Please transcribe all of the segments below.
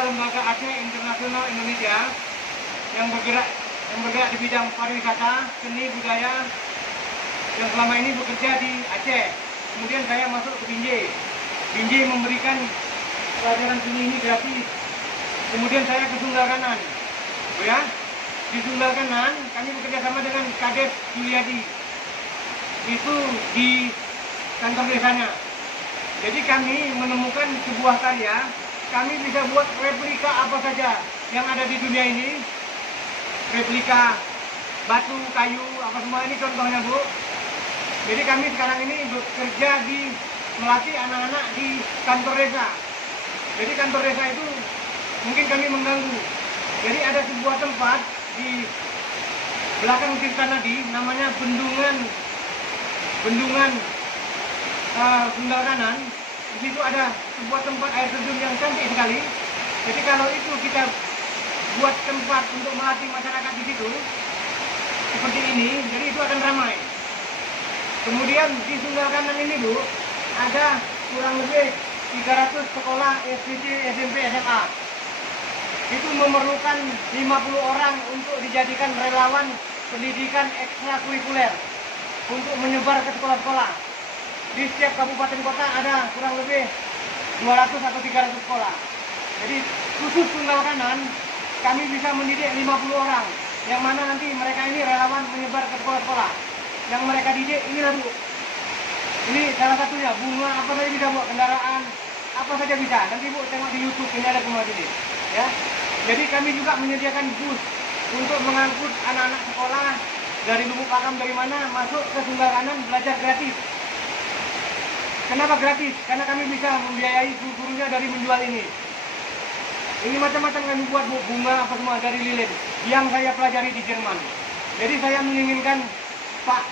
sebuah lembaga Aceh Internasional Indonesia yang bergerak di bidang pariwisata, seni, budaya, yang selama ini bekerja di Aceh. Kemudian saya masuk ke Binjai. Binjai memberikan pelajaran seni ini gratis. Kemudian saya ke Sunggal Kanan. Oh ya, di Sunggal Kanan kami bekerja sama dengan Kades Juliadi. Itu di kantor desanya. Jadi kami menemukan sebuah karya, kami bisa buat replika apa saja yang ada di dunia ini. Replika batu, kayu, apa semua ini contohnya, Bu. Jadi kami sekarang ini bekerja melatih anak-anak di kantor desa. Jadi kantor desa itu mungkin kami mengganggu. Jadi ada sebuah tempat di belakang Tirta Nadi, namanya Bendungan Sunggal Kanan. Di situ ada sebuah tempat air terjun yang cantik sekali. Jadi kalau itu kita buat tempat untuk melatih masyarakat di situ seperti ini, jadi itu akan ramai. Kemudian di Sunggal Kanan ini, Bu, ada kurang lebih 300 sekolah SD, SMP, SMA. Itu memerlukan 50 orang untuk dijadikan relawan pendidikan ekstrakurikuler untuk menyebar ke sekolah-sekolah. Di setiap kabupaten kota ada kurang lebih 200 atau 300 sekolah. Jadi khusus Sunggal Kanan kami bisa mendidik 50 orang, yang mana nanti mereka ini relawan menyebar ke sekolah-sekolah. Yang mereka didik inilah, Bu. Ini salah satunya, bunga apa saja bisa, Bu, kendaraan apa saja bisa. Nanti Bu tengok di YouTube, ini ada semua ini. Ya. Jadi kami juga menyediakan bus untuk mengangkut anak-anak sekolah dari Lubuk Pakam dari mana masuk ke Sunggal Kanan belajar gratis. Kenapa gratis? Karena kami bisa membiayai guru-gurunya dari menjual ini. Ini macam-macam kami buat, Bu, bunga apa semua dari lilin yang saya pelajari di Jerman. Jadi saya menginginkan Pak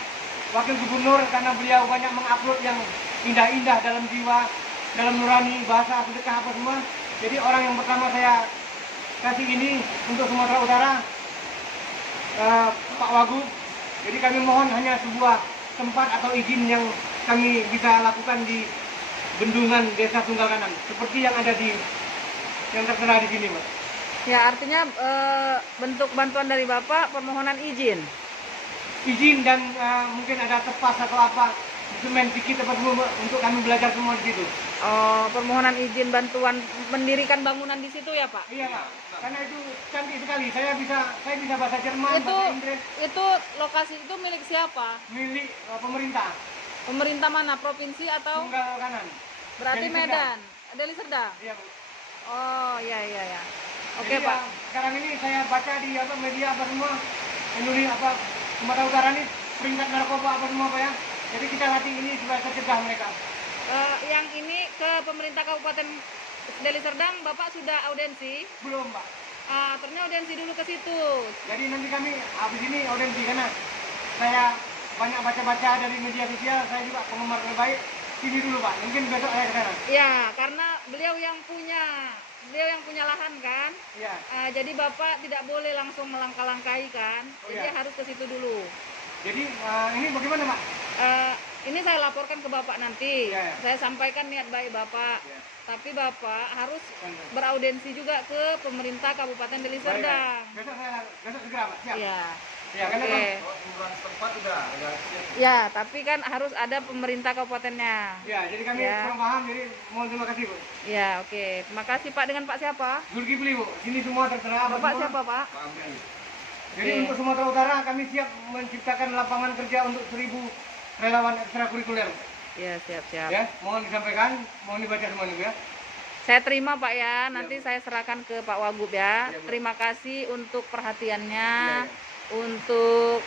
Wakil Gubernur, karena beliau banyak mengupload yang indah-indah dalam jiwa, dalam nurani, bahasa, sedekah apa semua. Jadi orang yang pertama saya kasih ini untuk Sumatera Utara, Pak Wagub. Jadi kami mohon hanya sebuah tempat atau izin yang kami bisa lakukan di Bendungan Desa Sunggal Kanan, seperti yang ada di yang tertera di sini, Mas. Ya, artinya bentuk bantuan dari Bapak permohonan izin. Izin dan mungkin ada tepas atau apa, semen dikit apa semua untuk kami belajar semua di situ. Oh, permohonan izin bantuan mendirikan bangunan di situ ya, Pak? Iya, Pak. Karena itu cantik sekali. Saya bisa bahasa Jerman, bahasa Inggris. Itu lokasi itu milik siapa? Milik pemerintah. Pemerintah mana? Provinsi atau? Sunggal Kanan. Berarti Deli Medan. Deli Serdang. Iya, Bu. Oh, iya. Oke, Jadi, Pak. Sekarang ini saya baca di media apa semua, Indonesia Sumatera Utara ini peringkat narkoba apa semua, Pak, ya. Jadi kita latih ini supaya tercegah mereka. Yang ini ke pemerintah Kabupaten Deli Serdang, Bapak sudah audensi? Belum, Pak. Ternyata audensi dulu ke situ. Jadi nanti kami habis ini audensi, karena saya banyak baca-baca dari media sosial, saya juga penggemar terbaik. Sini dulu, Pak. Mungkin besok saya ke sana. Ya, karena beliau yang punya lahan kan. Iya. Jadi Bapak tidak boleh langsung melangkah-langkahi kan. Oh, jadi iya. harus ke situ dulu. Jadi ini bagaimana, Pak? Ini saya laporkan ke Bapak nanti. Ya. Saya sampaikan niat baik Bapak. Ya. Tapi Bapak harus Ya. beraudensi juga ke pemerintah Kabupaten Deli Serdang. Besok segera, Pak. Siap. Iya. Ya, karena Oke. kan tempat udah. Ya, tapi kan harus ada pemerintah kabupatennya. Ya, jadi kami Ya. kurang paham, jadi mohon terima kasih, Bu. Ya, oke. Terima kasih Pak. Dengan Pak siapa? Zulkifli, Bu. Sini semua tertera. Bapak semua. siapa, Pak? Jadi Oke. untuk Sumatera Utara kami siap menciptakan lapangan kerja untuk 1000 relawan ekstrakurikuler. Ya, siap. Ya, mohon disampaikan, mohon dibaca semua ini, ya. Saya terima Pak ya, nanti Bu. saya serahkan ke Pak Wagub ya. Ya, Bu. Terima kasih untuk perhatiannya, Ya. untuk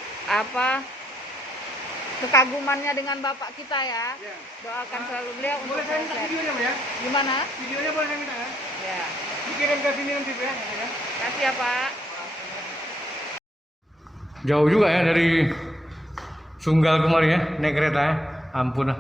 kekagumannya dengan Bapak kita ya. Ya. Doakan selalu beliau untuk Boleh saya minta sukses. videonya, Bu, ya? Gimana? Videonya boleh saya minta, ya? Ya, Dikirim ke sini nanti, Bu, ya? kasih ya Pak. Jauh juga ya dari Sunggal kemarin ya, naik kereta ya. Ampun lah.